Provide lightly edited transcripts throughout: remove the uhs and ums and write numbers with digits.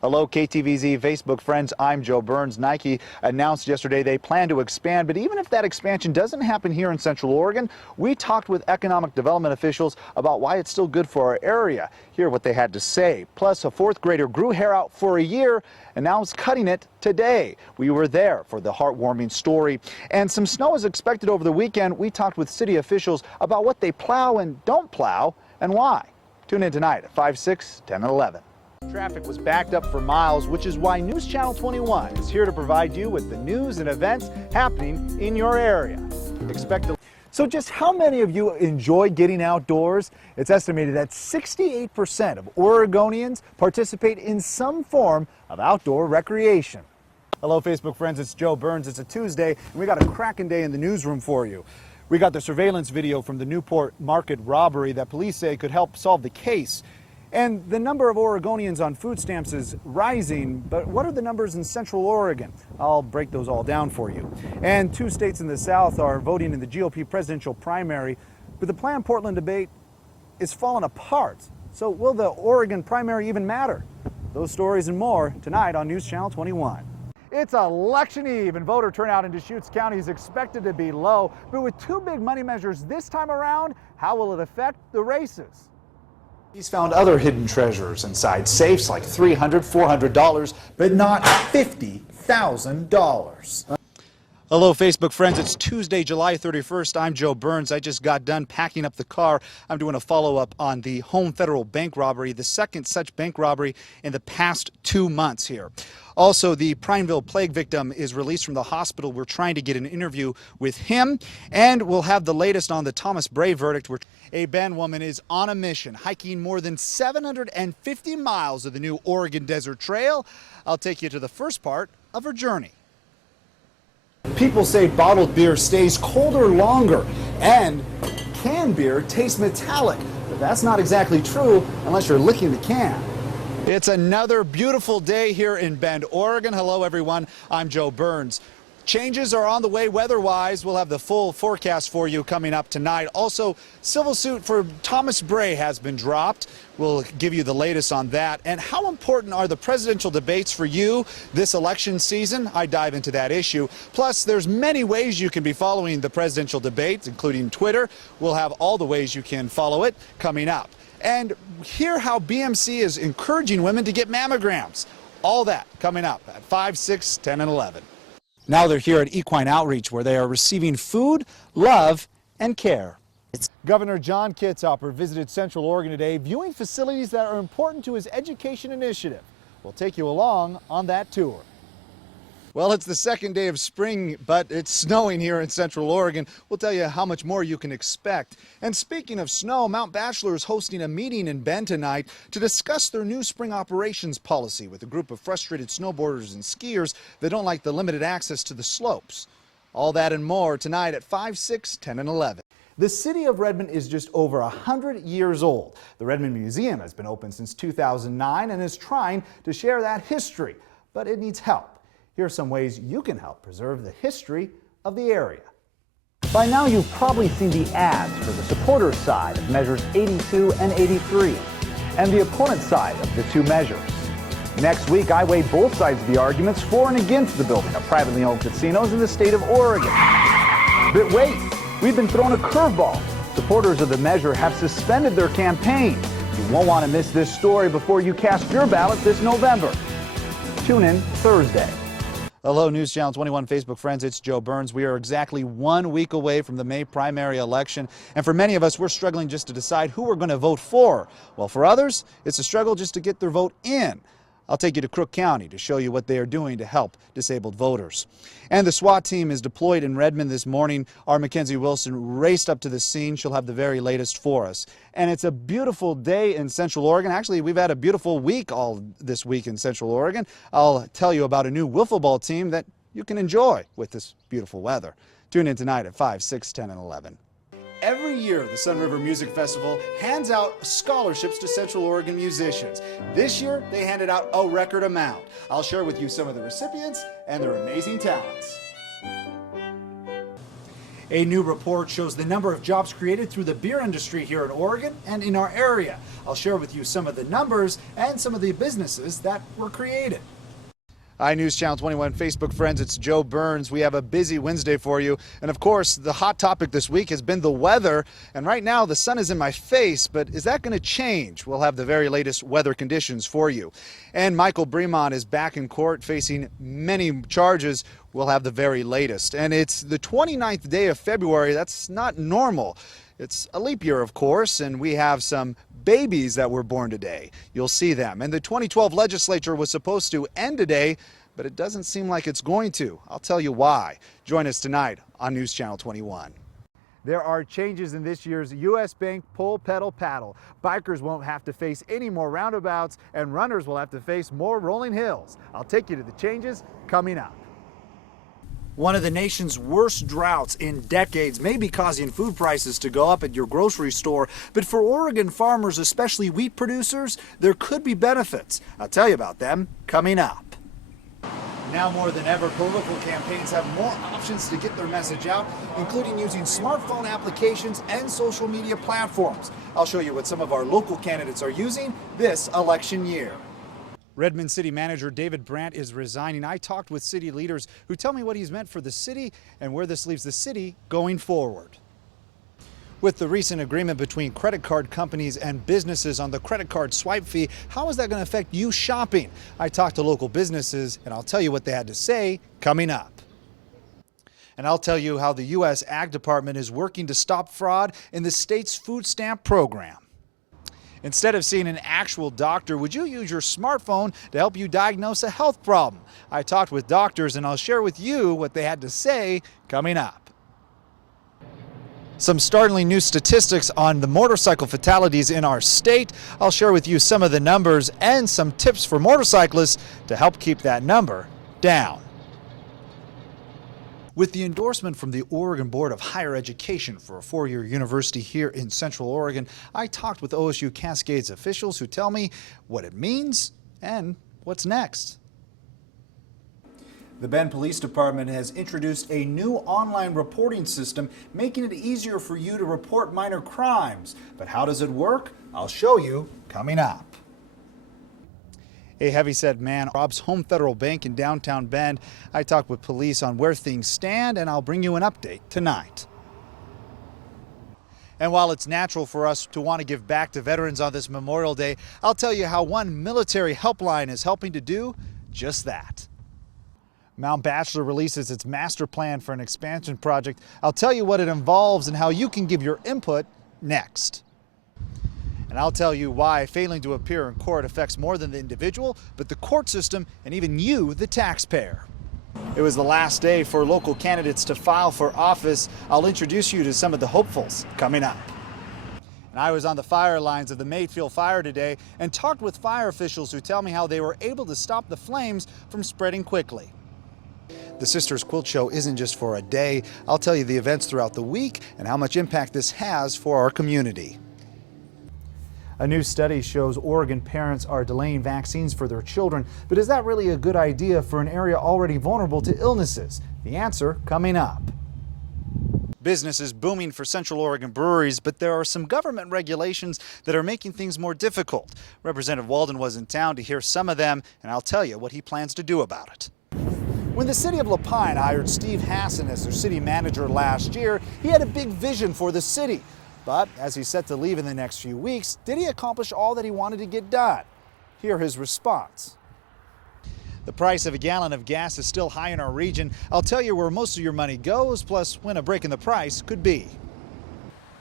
Hello, KTVZ Facebook friends. I'm Joe Burns. Nike announced yesterday they plan to expand, but even if that expansion doesn't happen here in Central Oregon, we talked with economic development officials about why it's still good for our area. Hear what they had to say. Plus, a fourth grader grew hair out for a year and now is cutting it today. We were there for the heartwarming story. And some snow is expected over the weekend. We talked with city officials about what they plow and don't plow and why. Tune in tonight at 5, 6, 10, and 11. Traffic was backed up for miles, which is why News Channel 21 is here to provide you with the news and events happening in your area. So just how many of you enjoy getting outdoors? It's estimated that 68% of Oregonians participate in some form of outdoor recreation. Hello, Facebook friends. It's Joe Burns. It's a Tuesday, and we got a cracking day in the newsroom for you. We got the surveillance video from the Newport Market robbery that police say could help solve the case. And the number of Oregonians on food stamps is rising, but what are the numbers in Central Oregon? I'll break those all down for you. And 2 states in the South are voting in the GOP presidential primary, but the Plan Portland debate is falling apart. So will the Oregon primary even matter? Those stories and more tonight on News Channel 21. It's election eve, and voter turnout in Deschutes County is expected to be low, but with 2 big money measures this time around, how will it affect the races? He's found other hidden treasures inside safes like $300, $400, but not $50,000. Hello, Facebook friends. It's Tuesday, July 31st. I'm Joe Burns. I just got done packing up the car. I'm doing a follow-up on the Home Federal Bank robbery, the second such bank robbery in the past 2 months here. Also, the Prineville plague victim is released from the hospital. We're trying to get an interview with him, and we'll have the latest on the Thomas Bray verdict. A Bend woman is on a mission, hiking more than 750 miles of the new Oregon Desert Trail. I'll take you to the first part of her journey. People say bottled beer stays colder longer and canned beer tastes metallic, but that's not exactly true unless you're licking the can. It's another beautiful day here in Bend, Oregon. Hello, everyone. I'm Joe Burns. Changes are on the way weather-wise. We'll have the full forecast for you coming up tonight. Also, civil suit for Thomas Bray has been dropped. We'll give you the latest on that. And how important are the presidential debates for you this election season? I dive into that issue. Plus, there's many ways you can be following the presidential debates, including Twitter. We'll have all the ways you can follow it coming up. And hear how BMC is encouraging women to get mammograms. All that coming up at 5, 6, 10, and 11. Now they're here at Equine Outreach, where they are receiving food, love, and care. Governor John Kitzhaber visited Central Oregon today, viewing facilities that are important to his education initiative. We'll take you along on that tour. Well, it's the second day of spring, but it's snowing here in Central Oregon. We'll tell you how much more you can expect. And speaking of snow, Mount Bachelor is hosting a meeting in Bend tonight to discuss their new spring operations policy with a group of frustrated snowboarders and skiers that don't like the limited access to the slopes. All that and more tonight at 5, 6, 10, and 11. The city of Redmond is just over 100 years old. The Redmond Museum has been open since 2009 and is trying to share that history, but it needs help. Here are some ways you can help preserve the history of the area. By now you've probably seen the ads for the supporters side of measures 82 and 83 and the opponent side of the 2 measures. Next week I weigh both sides of the arguments for and against the building of privately owned casinos in the state of Oregon. But wait, we've been thrown a curveball. Supporters of the measure have suspended their campaign. You won't want to miss this story before you cast your ballot this November. Tune in Thursday. Hello, News Channel 21 Facebook friends. It's Joe Burns. We are exactly 1 week away from the May primary election, and for many of us, we're struggling just to decide who we're going to vote for. Well, for others, it's a struggle just to get their vote in. I'll take you to Crook County to show you what they are doing to help disabled voters. And the SWAT team is deployed in Redmond this morning. Our Mackenzie Wilson raced up to the scene. She'll have the very latest for us. And it's a beautiful day in Central Oregon. Actually, we've had a beautiful week all this week in Central Oregon. I'll tell you about a new wiffle ball team that you can enjoy with this beautiful weather. Tune in tonight at 5, 6, 10, and 11. Every year, the Sun River Music Festival hands out scholarships to Central Oregon musicians. This year, they handed out a record amount. I'll share with you some of the recipients and their amazing talents. A new report shows the number of jobs created through the beer industry here in Oregon and in our area. I'll share with you some of the numbers and some of the businesses that were created. Hi, News Channel 21 Facebook friends, it's Joe Burns. We have a busy Wednesday for you. And of course, the hot topic this week has been the weather. And right now, the sun is in my face, but is that going to change? We'll have the very latest weather conditions for you. And Michael Bremont is back in court facing many charges. We'll have the very latest. And it's the 29th day of February. That's not normal. It's a leap year, of course, and we have some babies that were born today. You'll see them. And the 2012 legislature was supposed to end today, but it doesn't seem like it's going to. I'll tell you why. Join us tonight on News Channel 21. There are changes in this year's U.S. Bank Pull Pedal Paddle. Bikers won't have to face any more roundabouts, and runners will have to face more rolling hills. I'll take you to the changes coming up. One of the nation's worst droughts in decades may be causing food prices to go up at your grocery store, but for Oregon farmers, especially wheat producers, there could be benefits. I'll tell you about them coming up. Now more than ever, political campaigns have more options to get their message out, including using smartphone applications and social media platforms. I'll show you what some of our local candidates are using this election year. Redmond City Manager David Brandt is resigning. I talked with city leaders who tell me what he's meant for the city and where this leaves the city going forward. With the recent agreement between credit card companies and businesses on the credit card swipe fee, how is that going to affect you shopping? I talked to local businesses and I'll tell you what they had to say coming up. And I'll tell you how the U.S. Ag Department is working to stop fraud in the state's food stamp program. Instead of seeing an actual doctor, would you use your smartphone to help you diagnose a health problem? I talked with doctors and I'll share with you what they had to say coming up. Some startling new statistics on the motorcycle fatalities in our state. I'll share with you some of the numbers and some tips for motorcyclists to help keep that number down. With the endorsement from the Oregon Board of Higher Education for a four-year university here in Central Oregon, I talked with OSU Cascades officials who tell me what it means and what's next. The Bend Police Department has introduced a new online reporting system, making it easier for you to report minor crimes. But how does it work? I'll show you coming up. A heavyset man robs Home Federal Bank in downtown Bend. I talked with police on where things stand, and I'll bring you an update tonight. And while it's natural for us to want to give back to veterans on this Memorial Day, I'll tell you how one military helpline is helping to do just that. Mount Bachelor releases its master plan for an expansion project. I'll tell you what it involves and how you can give your input next. And I'll tell you why failing to appear in court affects more than the individual, but the court system and even you, the taxpayer. It was the last day for local candidates to file for office. I'll introduce you to some of the hopefuls coming up. And I was on the fire lines of the Mayfield fire today and talked with fire officials who tell me how they were able to stop the flames from spreading quickly. The Sisters Quilt Show isn't just for a day. I'll tell you the events throughout the week and how much impact this has for our community. A new study shows Oregon parents are delaying vaccines for their children, but is that really a good idea for an area already vulnerable to illnesses? The answer coming up. Business is booming for Central Oregon breweries, but there are some government regulations that are making things more difficult. Representative Walden was in town to hear some of them, and I'll tell you what he plans to do about it. When the city of La Pine hired Steve Hassan as their city manager last year, he had a big vision for the city. But as he's set to leave in the next few weeks, did he accomplish all that he wanted to get done? Hear his response. The price of a gallon of gas is still high in our region. I'll tell you where most of your money goes, plus when a break in the price could be.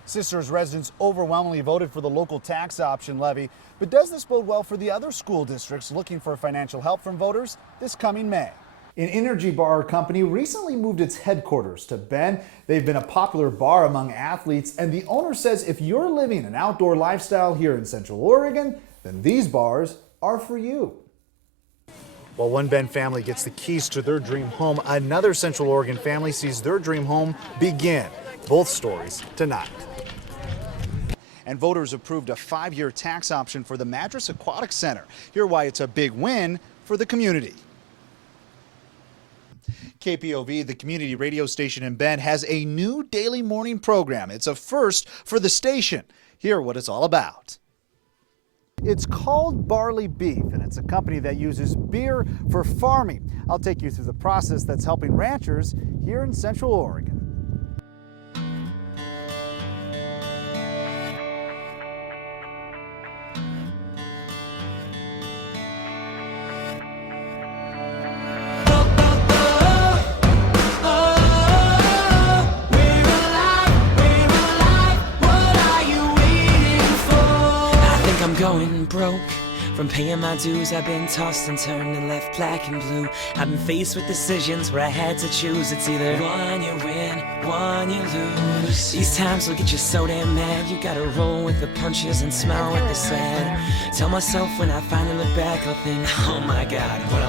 Sisters residents overwhelmingly voted for the local tax option levy, but does this bode well for the other school districts looking for financial help from voters this coming May? An energy bar company recently moved its headquarters to Bend. They've been a popular bar among athletes, and the owner says if you're living an outdoor lifestyle here in Central Oregon, then these bars are for you. While one Bend family gets the keys to their dream home, another Central Oregon family sees their dream home begin. Both stories tonight. And voters approved a 5-year tax option for the Madras Aquatic Center. Hear why it's a big win for the community. KPOV, the community radio station in Bend, has a new daily morning program. It's a first for the station. Hear what it's all about. It's called Barley Beef, and it's a company that uses beer for farming. I'll take you through the process that's helping ranchers here in Central Oregon. Going broke from paying my dues. I've been tossed and turned and left black and blue. I've been faced with decisions where I had to choose. It's either one you win, one you lose. These times will get you so damn mad. You gotta roll with the punches and smile with the sad. Tell myself when I finally look back, I'll think, oh my God, what